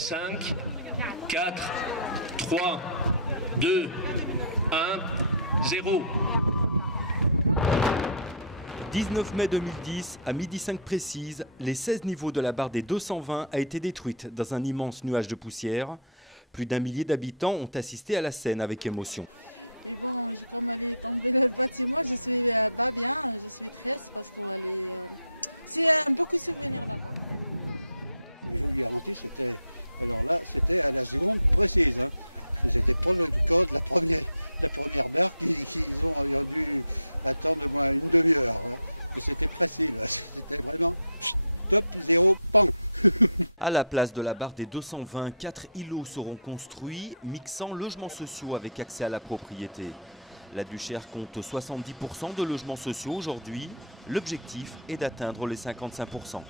5, 4, 3, 2, 1, 0. 19 mai 2010, à 12h05 précise, les 16 niveaux de la barre des 220 a été détruite dans un immense nuage de poussière. Plus d'1 millier d'habitants ont assisté à la scène avec émotion. Et bon, comme elle est tombée le bâtiment, je suis pas bien, je suis triste parce que c'est beaucoup de souvenirs là-bas. Je vous garantis, c'était à la seconde précise. Hein. C'était pas le cas de la première barre qu'ils ont dû attendre au moins une demi-heure. Hein. Mais c'était précis, là. C'était vraiment top, zéro, pan. À la place de la barre des 220, 4 îlots seront construits, mixant logements sociaux avec accès à la propriété. La Duchère compte 70% de logements sociaux aujourd'hui. L'objectif est d'atteindre les 55%.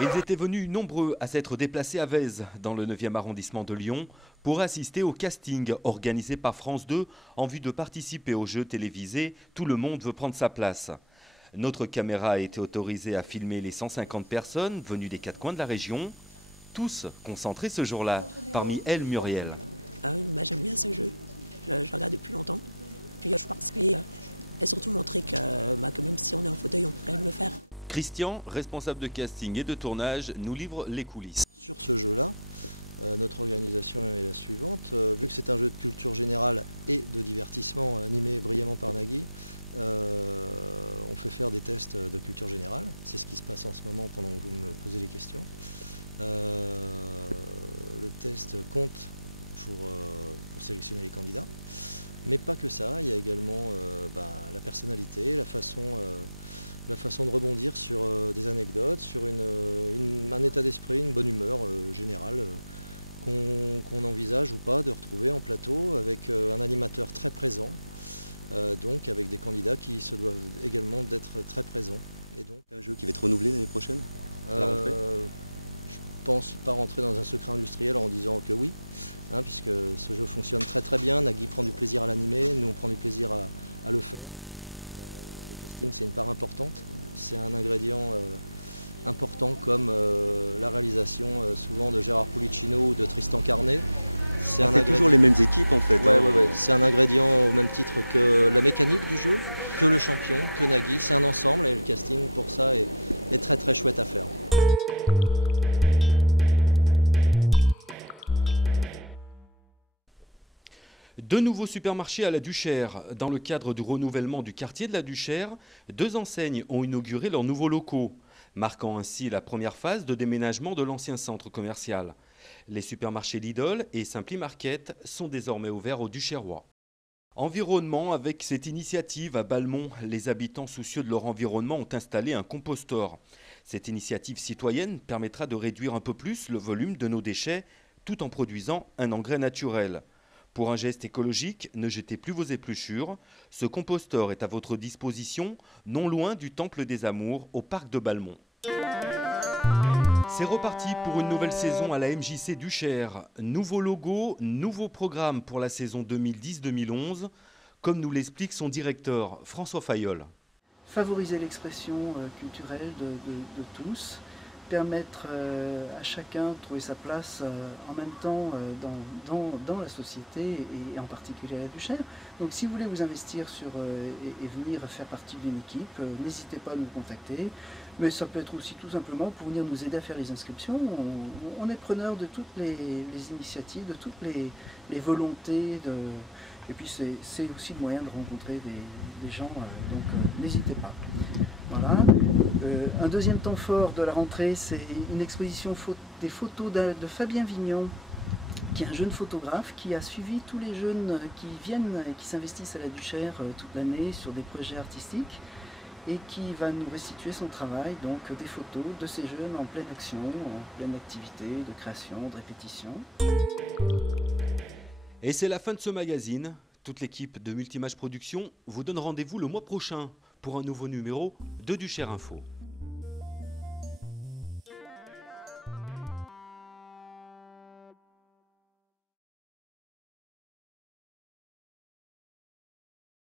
Ils étaient venus nombreux à s'être déplacés à Vèze, dans le 9e arrondissement de Lyon, pour assister au casting organisé par France 2 en vue de participer aux jeux télévisés « Tout le monde veut prendre sa place ». Notre caméra a été autorisée à filmer les 150 personnes venues des 4 coins de la région, tous concentrés ce jour-là, parmi elles Muriel. J'aime bien ce jeu, je regarde depuis longtemps, puis je participais et surtout montrer que même si on est en fauteuil, on peut quand même le faire. Christian, responsable de casting et de tournage, nous livre les coulisses. Sur ce jeu-là, notre organisation est la suivante. Vu que c'est un jeu de culture générale et de divertissement animé brillamment par Nagui, on fait faire des tests de culture générale. C'est ce qui se passe en ce moment pendant que vous me posez les questions. Le test compte pour sélectionner les candidats. Mais pas que ça, il y a également la personnalité, la façon de rebondir sur des anecdotes, sur un état d'esprit, une bonne humeur générale qu'on envisage ou pas de retrouver en plateau avec un animateur très présent, donc avec des candidats qui se doivent également d'être très présents. Et donc, un jeu qui va être renouvelé l'année prochaine à la rentrée. Je pense pas rentrer dans un secret industriel en disant que oui, hein, puisque ce jeu fonctionne très très bien, Nagui prend du plaisir à l'animer, nous on prend du plaisir à le faire. C'est une part importante, c'est un ingrédient important comme la réalisation souvent de Gérard Pulicino ou de Tristan Carnet. C'est toujours les mêmes équipes en fait. Ouais. C'est un ingrédient au même titre que la mécanique du jeu, que le champion, que Nagui. C'est un ensemble et le casting pour ça est très très chouette à faire. Deux nouveaux supermarchés à la Duchère. Dans le cadre du renouvellement du quartier de la Duchère, 2 enseignes ont inauguré leurs nouveaux locaux, marquant ainsi la première phase de déménagement de l'ancien centre commercial. Les supermarchés Lidl et Simply Market sont désormais ouverts aux Duchérois. Environnement, avec cette initiative à Balmont, les habitants soucieux de leur environnement ont installé un compostor. Cette initiative citoyenne permettra de réduire un peu plus le volume de nos déchets tout en produisant un engrais naturel. Pour un geste écologique, ne jetez plus vos épluchures. Ce composteur est à votre disposition, non loin du Temple des Amours, au parc de Balmont. C'est reparti pour une nouvelle saison à la MJC Duchère. Nouveau logo, nouveau programme pour la saison 2010-2011, comme nous l'explique son directeur, François Fayolle. Favoriser l'expression culturelle de tous, permettre à chacun de trouver sa place en même temps dans la société et en particulier à la Duchère. Donc si vous voulez vous investir et venir faire partie d'une équipe, n'hésitez pas à nous contacter. Mais ça peut être aussi tout simplement pour venir nous aider à faire les inscriptions. On est preneur de toutes les initiatives, de toutes les volontés. Et puis c'est aussi le moyen de rencontrer des gens, donc n'hésitez pas. Voilà. Un deuxième temps fort de la rentrée, c'est une exposition des photos de Fabien Vignon, qui est un jeune photographe qui a suivi tous les jeunes qui viennent et qui s'investissent à la Duchère toute l'année sur des projets artistiques et qui va nous restituer son travail, donc des photos de ces jeunes en pleine action, en pleine activité de création, de répétition. Et c'est la fin de ce magazine. Toute l'équipe de Multimage Productions vous donne rendez-vous le mois prochain pour un nouveau numéro de Duchère Info.